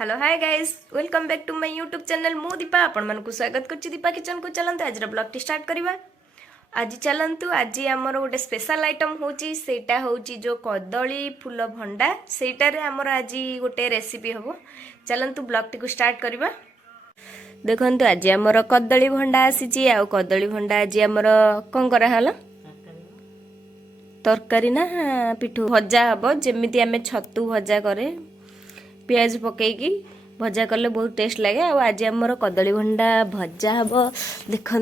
Hello hi guys welcome back to my YouTube channel मु दीपा आपण मन को स्वागत करछि दीपा किचन को। चलंतु आज ब्लॉग टी स्टार्ट करबा। आज चलंतु आज हमर गोटे स्पेशल आइटम होची सेटा होची जो कदली फूल भंडा सेटा रे हमर आज गोटे रेसिपी हबो। चलंतु ब्लॉग टी को स्टार्ट करबा। देखंतु आज हमर कदली भंडा आसीची आ कदली भंडा आज हमर कोन करा हला तरकारी ना पिठू भजा हबो जेमिति हमें छतु भजा करे पियाज पकईकी भजा कले बहुत टेस्ट लगे। आज आमर कदली भंडा भजा हम देखु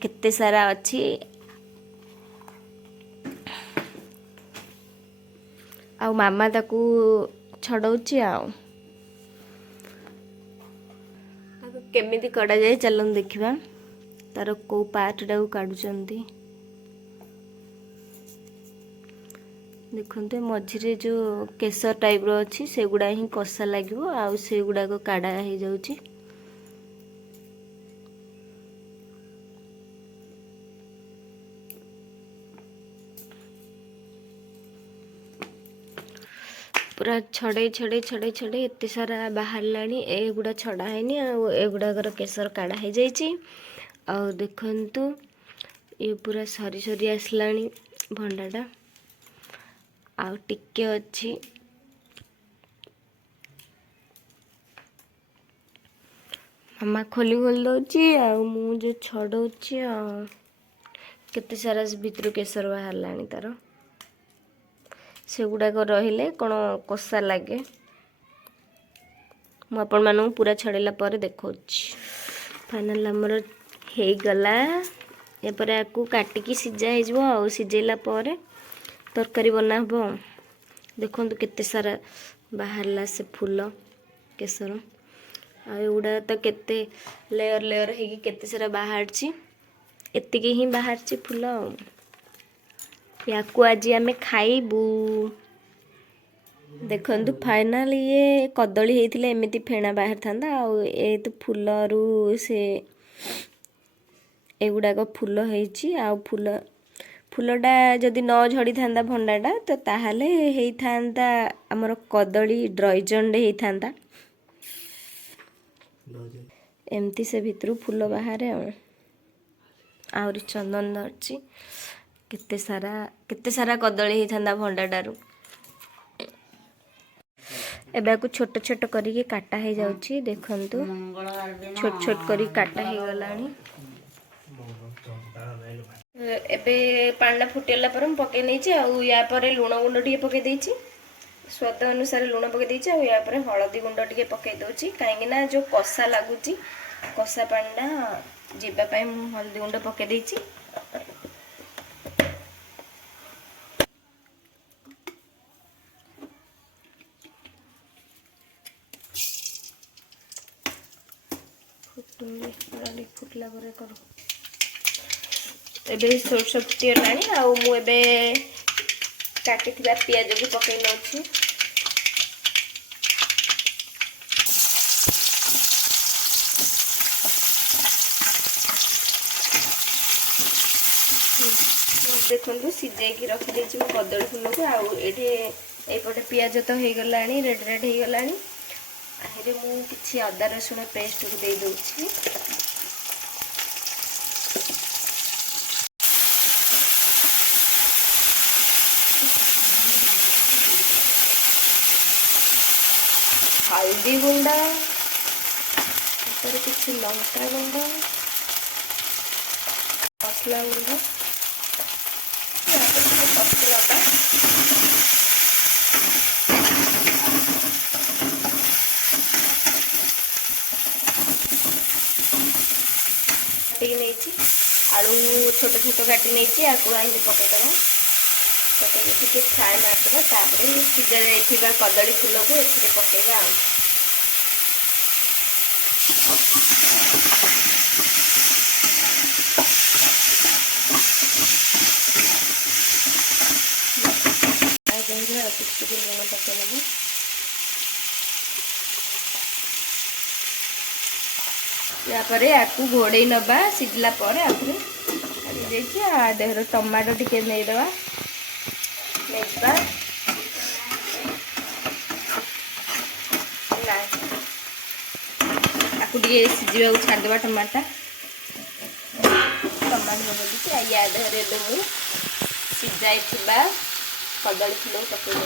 केते सारा अच्छी मामा ताकू छड़ौची केमिति कड़ा जाए चलन देखिबा तार को पार्ट टाकू काढुचंती। देखते मझे जो केसर टाइप रो अच्छी से गुड़ा ही कषा लगे आउ से गुड़ा को काढ़ा हो जाउची। पूरा छड़े छड़े छड़े छड़े एत सारा बाहर लानी एगुड़ा छड़ा हैनी एगुड़ाकर केसर काढ़ा हो जाइए। आ देखंतु ये पूरा सरी सरी आसलानी भंडाटा आउ टिके अच्छी मामा खोली खोली दौची मु जो छड़ौची केते सारा भितर केसर बाहर लानी तार से गुड़ाक रहिले कौन कषा लगे मु आपण मानू पूरा छड़ेला पर देखौची। फाइनल हमर हे गला एपर आकू काटिकी सिझा हेजबो आ सिझेला पर तरकारी बना हो। देखो केते सारा बाहरला से फूल केसर आउड़ा तो केते लेयर लेयर है केते सारा बाहर एतिकी ही बाहर फूल या आज आम खाइबू। देखंतु फाइनल ये कदली होता एमती फेणा बाहर था ए तो फूल रु से एगुड़ाक फूल होती आ फूल फूलटा जदि न झड़ी था भंडाटा तो ताहले हेइथांता हमर कदली ड्रॉइजन हेइथांता एमती से भितरु फूल बाहर आउरी चंदन धरची केते सारा कदली हेइथांता भंडाटारू एबा को छोट छोट करिके काटा हे जाउची। देखंतु छोट छोट करी काटा हे गलानी। एबे पानी फुटेला पर हम पके नहीं या पर लुण गुंड टे पके देछि स्वाद अनुसार लुण पके देछि या पर हळदी गुंड टे पके दोछि काहेकि ना जो कषा लागुची कषा पांडा जीवा पई मु हळदी गुंड पके देछि। फुटला पर करो एबे सोरस फुटीगलानी आउ मु एबे काटिथिबा पियाज को पकई नउछि। देखंतु सिझाई रखी देछि मु कदली फूल को आउ एठे एपटे पियाज तो हे गलानी रेड रेड हे गलानी आहिरे मु किछि अदा रसुण पेस्ट को दे दोछि। हल्दी गुंडा किसी लंका गुंडा मसला गुंडा आलू छोट छोट काटी नहीं आपको आई पकईदे पकई फ्राए मारदेवा सीझा जाइए कदली फूल को ए पकईवा। लुण पकईदेव यापर आपको घोड़े नवा सिझला पर देहर टमाटो टिके नहींदेवा सिझा छाड़देवा टमाटा टमाटो बोलिए या देहरे सिझाई कदली फूल पकई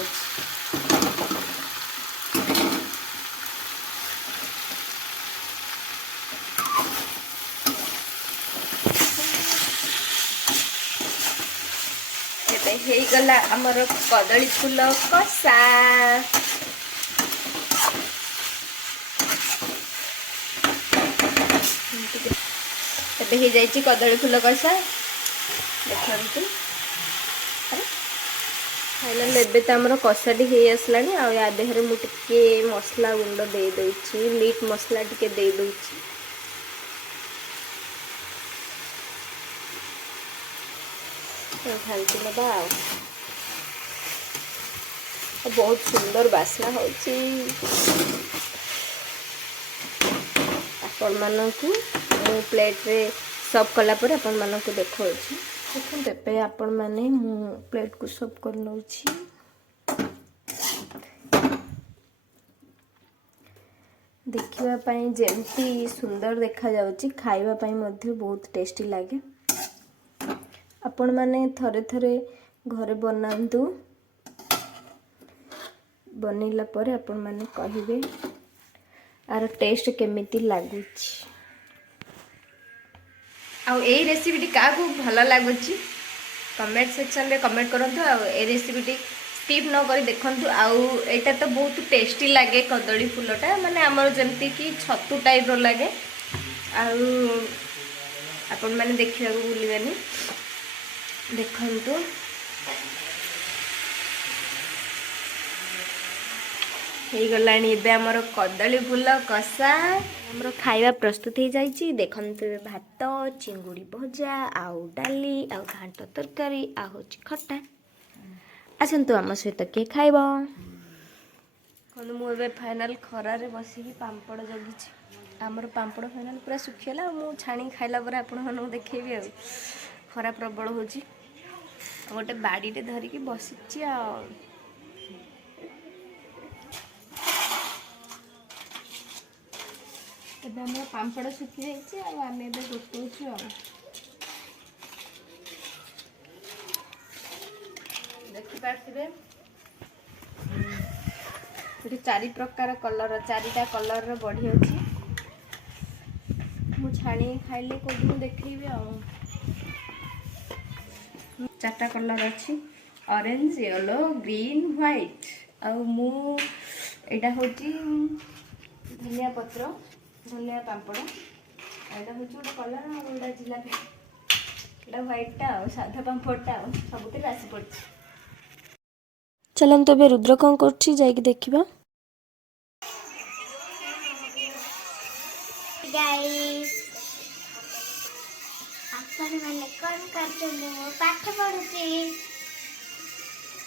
हे गला आमर कदली फूल कषा हो कदली फूल कषा देखते फाइनल एबे तो आमर कषाटी हो आसला आ देहरे मुझे मसला गुंड दे दूची मीट मसला टिके दे दूची ढालती नवा बहुत सुंदर बास्ना हो आपण मानकु मु प्लेट रे सर्व कला पर आपण मानकु देखो देखते पे आपण माने मु प्लेट को सर्व कर नउछि देखिबा पई जेंती सुंदर देखा जाउछि खाइबा पई मध्ये बहुत टेस्टी लागे आपण माने थरे थरे घरे बनांतु बनैला पर आपण माने कहिबे आर टेस्ट केमिति लागुछि आ ए रेसिपीटी का को भल लागुछि कमेंट सेक्शन रे कमेंट करंतु आ ए रेसिपीटी स्किप न करी देखंतु आ एटा तो बहुत टेस्टी लागे कदली फूलटा माने हमर जेमति कि छतु टाइप रो लागे आ आपण माने देखिबा को भूलिबानी देखंतु हे गलानी एबे हमर कदली फूल कषा हमर खाइबा प्रस्तुत हो जाइछि देखंतु भात चिंगुड़ी भजा आउ डाली आउ घांट तरकारी आ होछि खट्टा आसंतु हम सहित के खाइबो कोन मु एबे फाइनल खरा रे बसी की पांपड़ जगिछि हमर पांपड़ फाइनल पूरा सुखियला मु छाणी खाइला पर आपण हनु देखैबी आ खरा प्रबल होछि गोटे बाड़ीटे धरिकी बसी आम पांपड़ सुखी जाइए आम गोटौचु देखिपे चारि प्रकार कलर चारिटा कलर बढ़ी अच्छी मु छाणी खाइले कौन देखी चार्टा कलर अच्छी ऑरेंज येलो ग्रीन व्हाइट आटा हूँ धनिया पत्र धनिया पापड़ एटा हूँ गोटे कलर आटा जिलापी एटा व्हाइटा साधा पापड़टा सब आसी पड़ी चलते ए रुद्र कौन कर देखा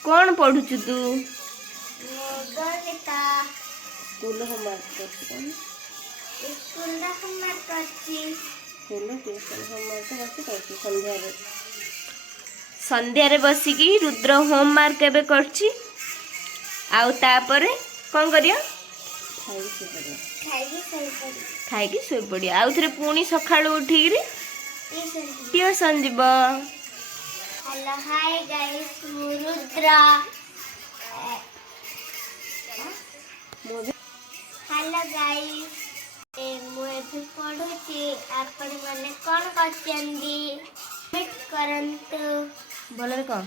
कौन पढ़ुचु तू स्कूल होमवर्क संध्या बसिकी रुद्र होमवर्क एबे करछि आउ तापर कौन करियो खाई सोई पड़िया आउ थे पुणी सकाळु उठिक ट्यूशन जीव hello hi guys Rudra hello guys मु एबे पढुची आपण माने कोन करछंदी कमेंट करंतु बोलरे को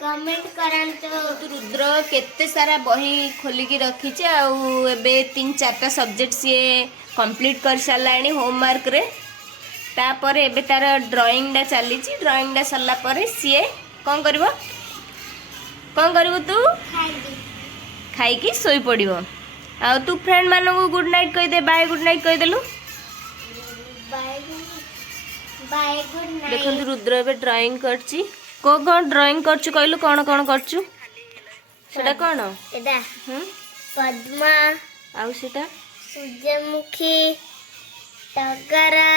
कमेंट करंतु रुद्र केते सारा बही खोलिकी रखीचे आउ एबे 3-4टा सब्जेक्ट सी कंप्लीट कर सालानी होमवर्क रे तापर एबे तार ड्राइंग डा चली ड्राइंग डा सरला पर सी कौन करिवो तू खाई सोई पड़िवो आ तू फ्रेंड मानू गुड नाइट कह दे बाय गुड नाइट कह देलु बाय गुड नाइट देखो रुद्र एबे ड्राइंग करची कौन ड्राइंग करछु कहलु कौन कौन करछु सेटा कौन एटा पद्मा आउ सेटा सूर्यमुखी टगरा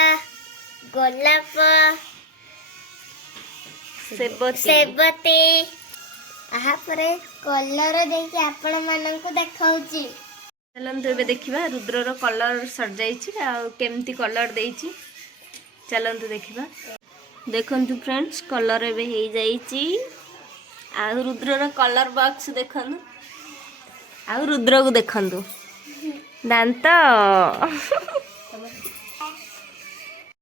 गोलाप सेबती आहा परे कलर देखि आपण माननकु देखाउची। ଚାଲନ୍ତୁ ଏବେ ଦେଖିବା ରୁଦ୍ରର କଲର୍ ସରିଯାଇଛି ଆଉ କେମିତି କଲର୍ ଦେଇଛି ଚାଲନ୍ତୁ ଦେଖିବା। ଦେଖନ୍ତୁ ଫ୍ରେଣ୍ଡସ୍ କଲର୍ ଏବେ ହେଇଯାଇଛି ଆଉ ରୁଦ୍ରର କଲର୍ ବକ୍ସ ଦେଖନ୍ତୁ ଆଉ ରୁଦ୍ରକୁ ଦେଖନ୍ତୁ ଦାନ୍ତ